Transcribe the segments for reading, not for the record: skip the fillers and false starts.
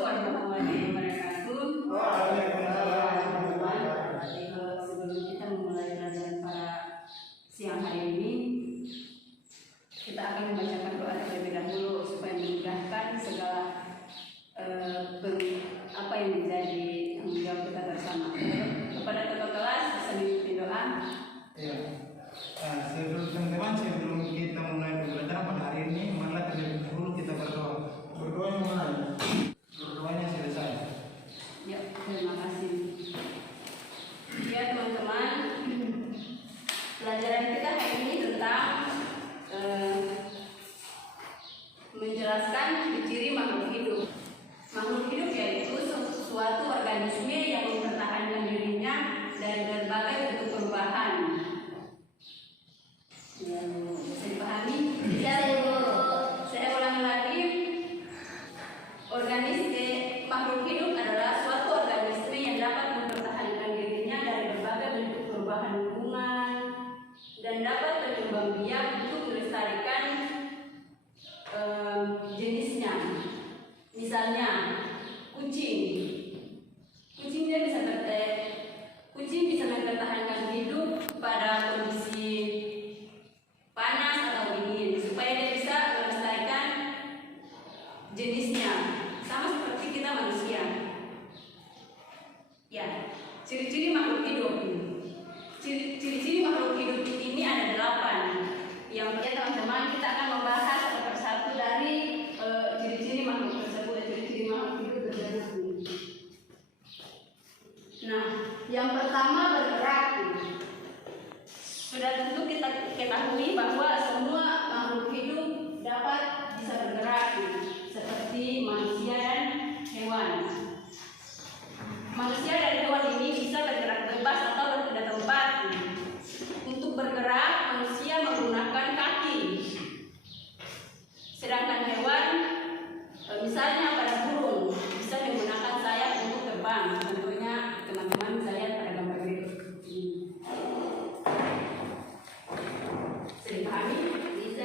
warahmatullahi wabarakatuh. Sebelum kita memulai pelajaran pada siang hari ini, kita akan membacakan doa terlebih dahulu supaya memudahkan segala apa yang menjadi tanggung jawab kita bersama. Kepada ketua kelas, bisa mengikuti doa. Ya. Sebelum kita mulai pembelajaran pada hari ini, marilah terlebih dahulu kita berdoa. Berdoa mulai. Berdoanya selesai. Ya, terima kasih. Ya teman-teman, pelajaran kita hari ini tentang menjelaskan ciri makhluk hidup. Makhluk hidup yaitu suatu organisme yang mempertahankan dirinya dari berbagai bentuk perubahan. Ya, bisa dipahami? Bisa, Ibu. Saya ulangi lagi. Organisme makhluk hidup adalah suatu organisme yang dapat mempertahankan dirinya dari berbagai bentuk perubahan lingkungan dan dapat berkembang biak untuk melestarikan jenisnya. Misalnya kucing. Kucing bisa mempertahankan hidup pada kondisi panas atau dingin supaya dia bisa melestarikan jenisnya, sama seperti kita manusia. Ya, ciri-ciri makhluk hidup. Ciri-ciri makhluk hidup ini ada 8. Yang pertama, teman-teman, kita akan membahas satu persatu dari ciri-ciri makhluk tersebut. Ciri-ciri makhluk hidup tersebut. Nah, yang pertama bergerak. Sudah tentu kita ketahui bahwa semua makhluk hidup dapat bisa bergerak, seperti manusia dan hewan. Manusia dan hewan ini bisa bergerak bebas atau berpindah tempat. Untuk bergerak, manusia menggunakan kaki. Sedangkan hewan, misalnya pada burung, bisa menggunakan sayap untuk terbang. Tentunya teman-teman saya pada gambar berikut ini. Bisa dipahami? Bisa.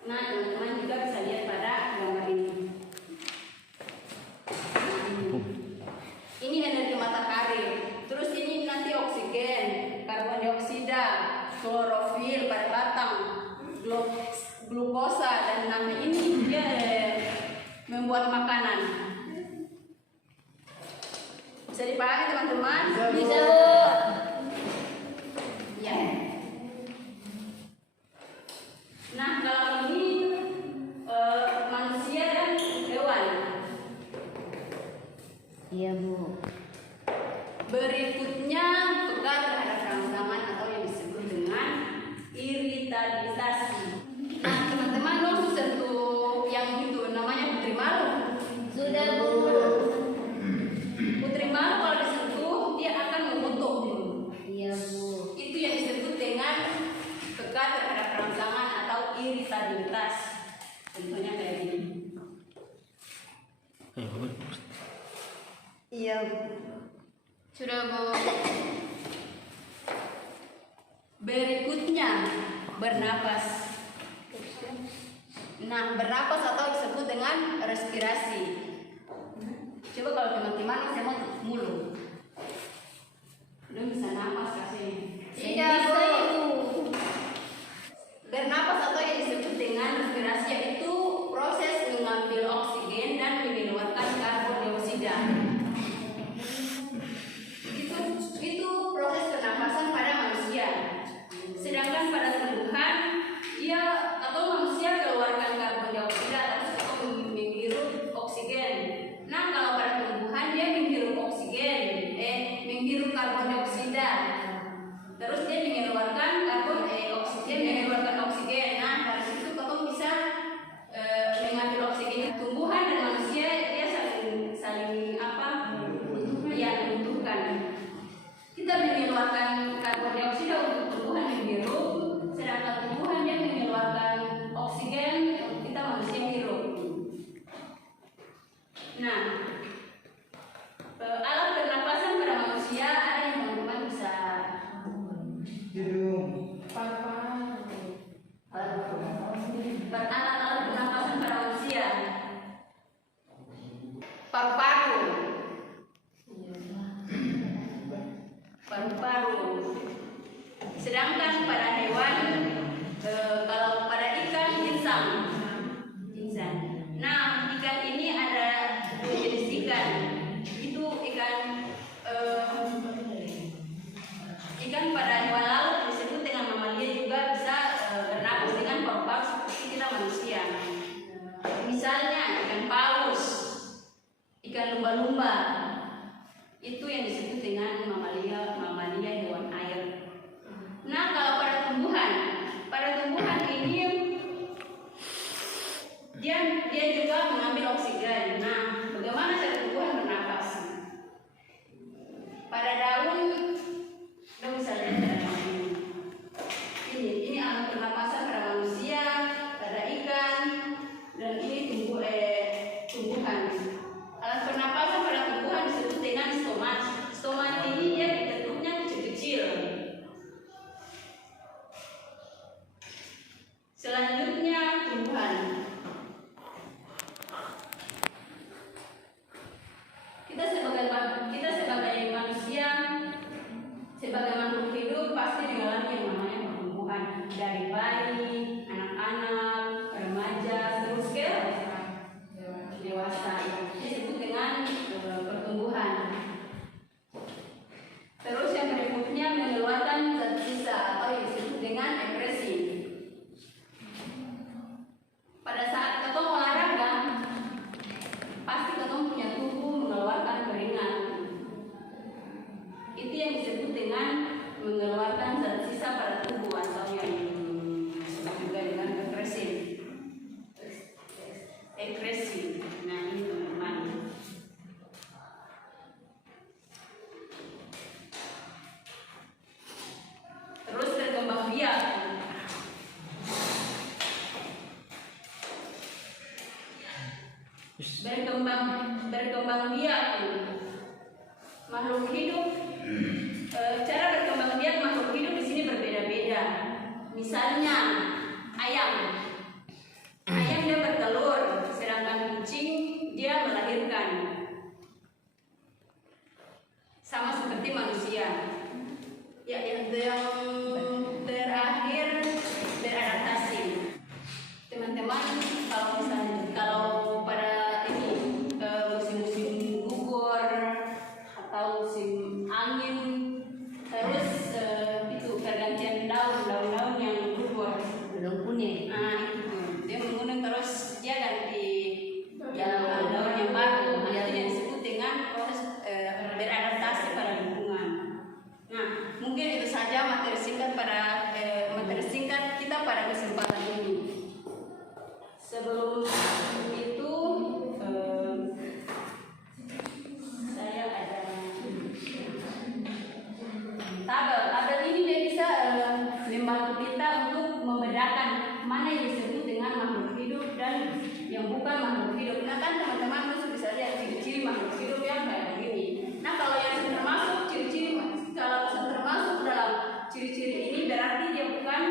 Nah, teman-teman juga bisa lihat pada gambar ini. Ini energi matahari. Terus ini nanti oksigen, karbon dioksida, klorofil pada batang, glukosa, dan nanti ini dia membuat makanan. Bisa dipahami teman-teman? Bisa, Bu. Ya. Nah, kalau ini manusia dan hewan. Iya, Bu. Berikutnya pekat terhadap rangsangan atau yang disebut dengan iritabilitas. Nah, teman-teman langsung sentuh yang itu namanya putri malu. Sudah, Bu. Putri malu kalau disentuh dia akan mengutuk. Iya, Bu. Itu yang disebut dengan pekat terhadap rangsangan atau iritabilitas. Contohnya kayak gini. Iya, Bu. Sudah, Bu. Berikutnya bernapas. Nah, bernapas atau disebut dengan respirasi. Coba kalau teman-teman saya mau mulu. Udah bisa napas kasih. Tidak, Bu. Bernapas atau yang disebut dengan respirasi yaitu proses mengambil oksigen dan mengeluarkan karbon dioksida. Itu proses pernapasan pada manusia. Sedangkan pada tumbuhan dia atau manusia keluarkan karbon dioksida atau menghirup oksigen. Nah, kalau pada tumbuhan dia menghirup oksigen, menghirup karbon dioksida. Terus dia mengeluarkan mengeluarkan oksigen. Nah, dari situ kamu bisa mengambil oksigen. Tumbuhan dan manusia dia saling apa? Ya, membutuhkan. Kita mengeluarkan karbon dioksida untuk tumbuhan menghirup, sedangkan tumbuhan dia mengeluarkan oksigen untuk kita manusia hirup. Nah, alat pernapasan pada manusia ada yang teman-teman bisa hidung, alat pernapasan pada manusia. Paru-paru. Sedangkan pada hewan, kalau pada ikan ginsang. Nah, ikan ini ada dua jenis ikan. Itu ikan pada hewan laut disebut dengan mamalia juga bisa bernapas dengan paru-paru seperti kita manusia. Misalnya ikan paus, ikan lumba-lumba. Itu yang disebut dengan mamalia hewan air. Nah, kalau pada tumbuhan ini dia juga mengambil oksigen. Nah, bagaimana cara tumbuhan bernapas? Pada daun misalnya pada daun ini alat pernapasan pada manusia, pada ikan, dan ini tumbuhan. Alat pernapasan pada tumbuhan disebut dengan stomat. Stomat ini dia bentuknya kecil-kecil. Selanjutnya tumbuhan. Kita sebagai manusia, sebagai makhluk hidup pasti mengalami yang namanya pertumbuhan dari bayi, anak-anak, remaja, terus ke dewasa. Disebut dengan pertumbuhan. Terus yang berikutnya mengeluarkan zat sisa atau yang disebut dengan ekskresi. Pada saat kita olahraga, pasti kita punya tubuh mengeluarkan keringat. Itu yang disebut dengan mengeluarkan zat sisa pada tubuh atau yang disebut juga dengan ekskresi. Nah, ini teman-teman. Terus berkembang biak. Berkembang biak makhluk hidup. Cara berkembang biak makhluk hidup di sini berbeda-beda. Misalnya ayam. teman-teman, kalau pada ini musim-musim gugur atau musim angin, terus itu pergantian daun-daun yang gugur. Belum kuning. Nah itu dia menguning terus dia ganti yang daun yang baru. Nah, itu yang disebut dengan proses beradaptasi pada lingkungan. Nah mungkin itu saja materi singkat kita pada kesempatan ini. Sebelum itu saya ada tabel ini dia bisa membantu kita untuk membedakan mana yang disebut dengan makhluk hidup dan yang bukan makhluk hidup. Nah kan teman-teman harus bisa lihat ciri-ciri makhluk hidup yang kayak begini. Nah kalau yang sudah termasuk dalam ciri-ciri ini berarti dia bukan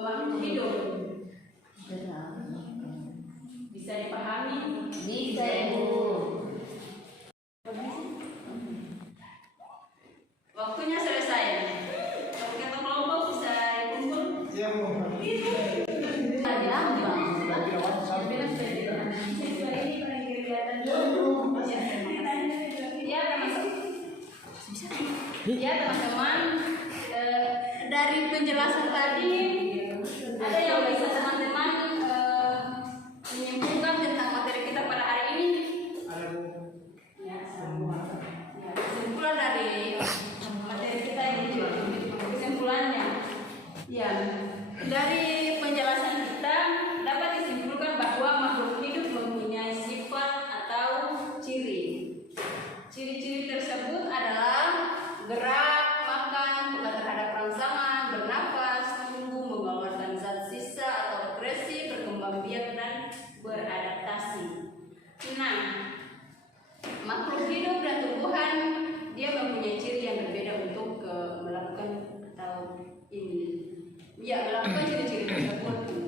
makhluk hidup. Bisa dipahami? Bisa Ibu. Waktunya selesai. Kalau kita kelompok bisa kumpul. Iya Bu. Ya teman-teman, dari penjelasan tadi ada yang bisa teman-teman menyimpulkan tentang materi kita pada hari ini? Ada Bu. Ya, kesimpulan dari materi kita ini, kesimpulannya, ya dari penjelasan kita dapat disimpulkan bahwa makhluk hidup mempunyai sifat atau ciri. Ciri-ciri tersebut adalah gerak, makan, peka terhadap rangsangan, bernafas, tumbuh, mengeluarkan zat sisa atau agresi, berkembang biak dan beradaptasi. Nah, makhluk hidup dan tumbuhan dia mempunyai ciri yang berbeda untuk melakukan atau ini. Ya, melakukan ciri-ciri tersebut.